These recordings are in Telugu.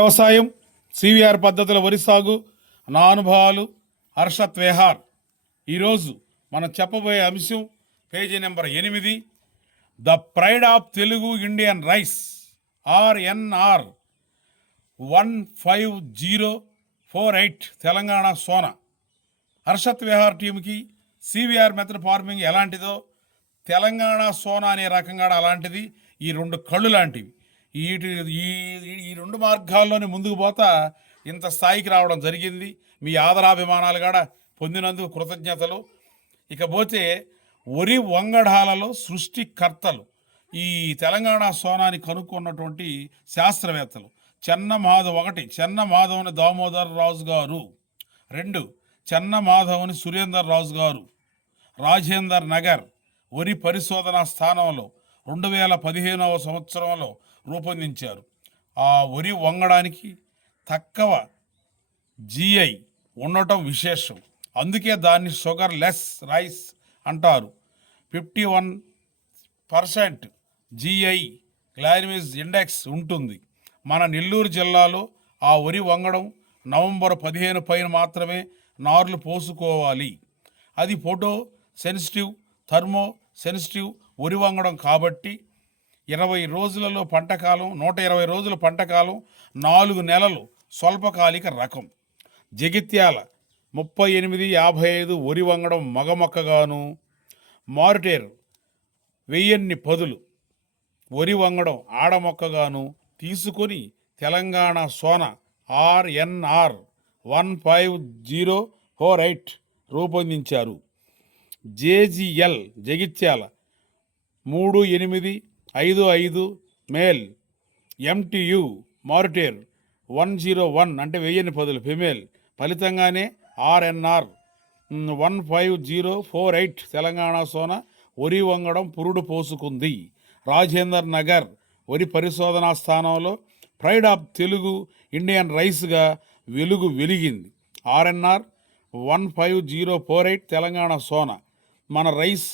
వ్యవసాయం సివిఆర్ పద్ధతుల వరి సాగు నా అనుభవాలు హర్షత్ విహార్. ఈరోజు మనం చెప్పబోయే అంశం పేజీ నెంబర్ ఎనిమిది the pride of Telugu Indian rice RNR one five zero four eight Telangana Sona. Harshad విహార్ టీంకి సివిఆర్ మెథడ్ ఫార్మింగ్ ఎలాంటిదో తెలంగాణ సోనా అనే రకంగా అలాంటిది ఈ రెండు కళ్ళు లాంటివి. ఈ ఈ ఈ రెండు మార్గాల్లోనే ముందుకు పోతా ఇంత స్థాయికి రావడం జరిగింది. మీ ఆదరాభిమానాలు కూడా పొందినందుకు కృతజ్ఞతలు. ఇకపోతే వరి వంగడాలలో సృష్టికర్తలు ఈ తెలంగాణ సోనాని కనుక్కున్నటువంటి శాస్త్రవేత్తలు చెన్న మాధవ్ ఒకటి చెన్న మాధవుని దామోదర్ రాజు గారు. రెండు చెన్న మాధవుని సురేందర్ రాజు గారు. రాజేందర్ నగర్ వరి పరిశోధనా స్థానంలో రెండు వేల పదిహేనవ సంవత్సరంలో రూపొందించారు. ఆ వరి వంగడానికి తక్కువ జిఐ ఉండటం విశేషం. అందుకే దాన్ని షుగర్ లెస్ రైస్ అంటారు. Fifty one percent GI glycemic index ఉంటుంది. మన నెల్లూరు జిల్లాలో ఆ వరి వంగడం నవంబర్ పదిహేను పైన మాత్రమే నార్లు పోసుకోవాలి. అది ఫోటో సెన్సిటివ్ థర్మో సెన్సిటివ్ వరి వంగడం కాబట్టి ఇరవై రోజులలో పంటకాలం నూట ఇరవై రోజుల పంటకాలం నాలుగు నెలలు స్వల్పకాలిక రకం. జగిత్యాల ముప్పై ఎనిమిది యాభై ఐదు వరి వంగడం మగమొక్కగాను మారుటేరు వెయ్యన్ని పదులు వరి వంగడం ఆడమొక్కగాను తీసుకొని Telangana Sona RNR one five zero four eight రూపొందించారు. జేజిఎల్ జగిత్యాల మూడు ఎనిమిది ఐదు ఐదు male. MTU మారుటేర్ one zero one అంటే వెయ్యిన్ని పదులు. ఫిమేల్. ఫలితంగానే RNR one five zero four eight Telangana Sona వరి వంగడం పురుడు పోసుకుంది. రాజేందర్ నగర్ వరి పరిశోధనా స్థానంలో ప్రైడ్ ఆఫ్ తెలుగు ఇండియన్ రైస్గా వెలుగు వెలిగింది. RNR one five zero four eight Telangana Sona మన రైస్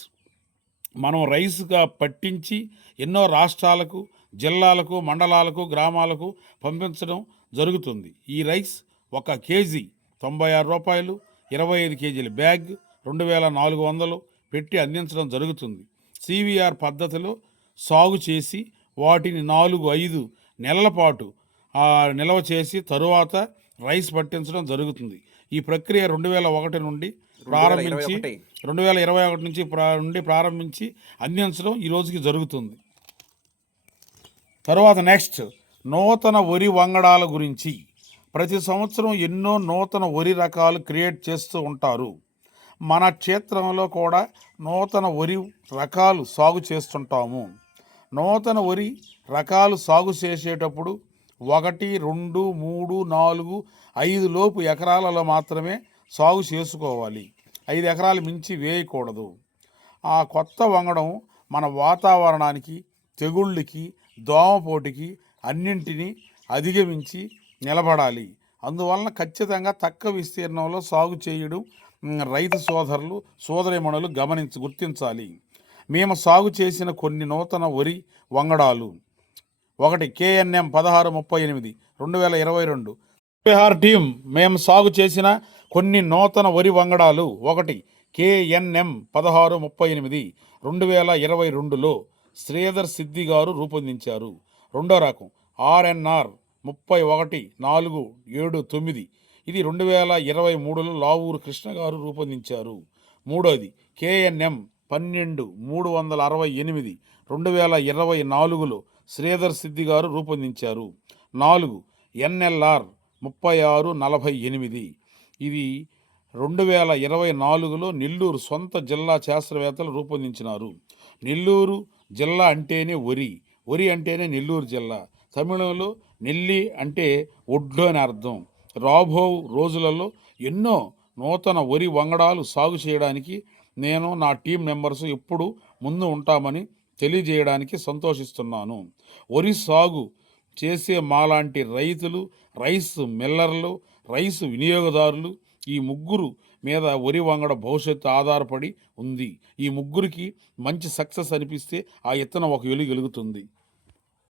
మనం రైస్గా పట్టించి ఎన్నో రాష్ట్రాలకు జిల్లాలకు మండలాలకు గ్రామాలకు పంపించడం జరుగుతుంది. ఈ రైస్ ఒక కేజీ తొంభై ఆరు రూపాయలు ఇరవై ఐదు కేజీల బ్యాగ్ రెండు వేల నాలుగు వందలు పెట్టి అందించడం జరుగుతుంది. సివిఆర్ పద్ధతిలో సాగు చేసి వాటిని నాలుగు ఐదు నెలల పాటు నిల్వ చేసి తరువాత రైస్ పట్టించడం జరుగుతుంది. ఈ ప్రక్రియ రెండు వేల ఒకటి నుండి ప్రారంభించి రెండు వేల ఇరవై ఒకటి నుంచి ప్రా నుండి ప్రారంభించి అందించడం ఈ రోజుకి జరుగుతుంది. తర్వాత నెక్స్ట్ నూతన వరి వంగడాల గురించి. ప్రతి సంవత్సరం ఎన్నో నూతన వరి రకాలు క్రియేట్ చేస్తూ ఉంటారు. మన క్షేత్రంలో కూడా నూతన వరి రకాలు సాగు చేస్తుంటాము. నూతన వరి రకాలు సాగు చేసేటప్పుడు ఒకటి రెండు మూడు నాలుగు ఐదు లోపు ఎకరాలలో మాత్రమే సాగు చేసుకోవాలి. ఐదు ఎకరాలు మించి వేయకూడదు. ఆ కొత్త వంగడం మన వాతావరణానికి తెగుళ్ళకి దోమపోటుకి అన్నింటినీ అధిగమించి నిలబడాలి. అందువలన ఖచ్చితంగా తక్కువ విస్తీర్ణంలో సాగు చేయడం రైతు సోదరులు సోదరిమణులు గమనించి గుర్తించాలి. మేము సాగు చేసిన కొన్ని నూతన వరి వంగడాలు ఒకటి కేఎన్ఎం పదహారు ముప్పై ఎనిమిది రెండు వేల ఇరవై రెండు బీహార్ టీం మేము సాగు చేసిన కొన్ని నూతన వరి వంగడాలు ఒకటి కేఎన్ఎం పదహారు ముప్పై ఎనిమిది రెండు వేల ఇరవై రెండులో శ్రీధర్ సిద్ధి గారు రూపొందించారు. రెండో రకం ఆర్ఎన్ఆర్ ముప్పై ఒకటి నాలుగు ఏడు తొమ్మిది. ఇది రెండు వేల ఇరవై మూడులో లావూరు కృష్ణ గారు రూపొందించారు. మూడోది కేఎన్ఎం పన్నెండు మూడు వందల అరవై ఎనిమిది రెండు వేల ఇరవై నాలుగులో శ్రీధర్ సిద్ధి గారు రూపొందించారు. నాలుగు ఎన్ఎల్ఆర్ ముప్పై ఆరు నలభై ఎనిమిది. ఇది రెండు వేల ఇరవై నాలుగులో నెల్లూరు సొంత జిల్లా శాస్త్రవేత్తలు రూపొందించినారు. నెల్లూరు జిల్లా అంటేనే వరి వరి అంటేనే నెల్లూరు జిల్లా. తమిళంలో నెల్లి అంటే ఒడ్డు అని అర్థం. రాబో రోజులలో ఎన్నో నూతన వరి వంగడాలు సాగు చేయడానికి నేను నా టీం మెంబర్స్ ఎప్పుడు ముందు ఉంటామని తెలియజేయడానికి సంతోషిస్తున్నాను. వరి సాగు చేసే మాలాంటి రైతులు రైస్ మిల్లర్లు రైస్ వినియోగదారులు ఈ ముగ్గురు మీద వరి వంగడ భవిష్యత్తు ఆధారపడి ఉంది. ఈ ముగ్గురికి మంచి సక్సెస్ అనిపిస్తే ఆ ఇత్తనం ఒక వెలుగు వెలుగుతుంది.